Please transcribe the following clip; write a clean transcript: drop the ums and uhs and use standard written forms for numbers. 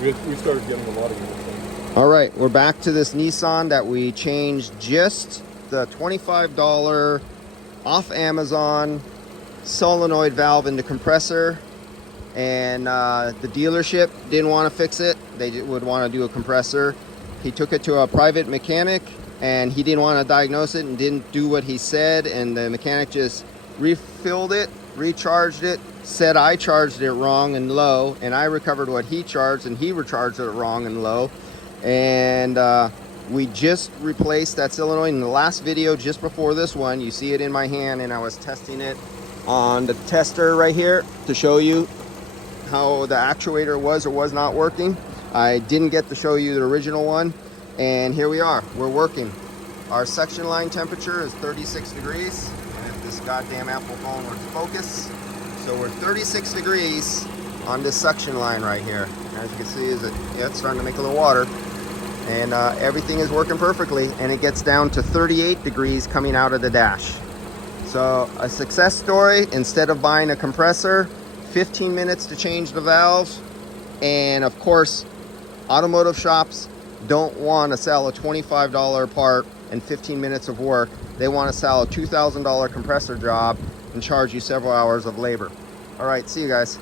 We started getting a lot of units. All right, we're back to this Nissan that we changed just the $25 off Amazon solenoid valve into compressor, and the dealership didn't want to fix it. They would want to do a compressor. He took it to a private mechanic and he didn't want to diagnose it and didn't do what he said, and the mechanic just refilled it, recharged it, said I charged it wrong and low, and I recovered what he charged and he recharged it wrong and low. And we just replaced that solenoid in the last video just before this one. You see it in my hand, and I was testing it on the tester right here to show you how the actuator was or was not working. I didn't get to show you the original one, and here we are. We're working. Our suction line temperature is 36 degrees, and if this goddamn Apple phone would focus. So we're 36 degrees on this suction line right here. As you can see, it's starting to make a little water, and everything is working perfectly, and it gets down to 38 degrees coming out of the dash. So a success story. Instead of buying a compressor, 15 minutes to change the valves. And of course, automotive shops don't want to sell a $25 part and 15 minutes of work. They want to sell a $2,000 compressor job and charge you several hours of labor. All right, see you guys.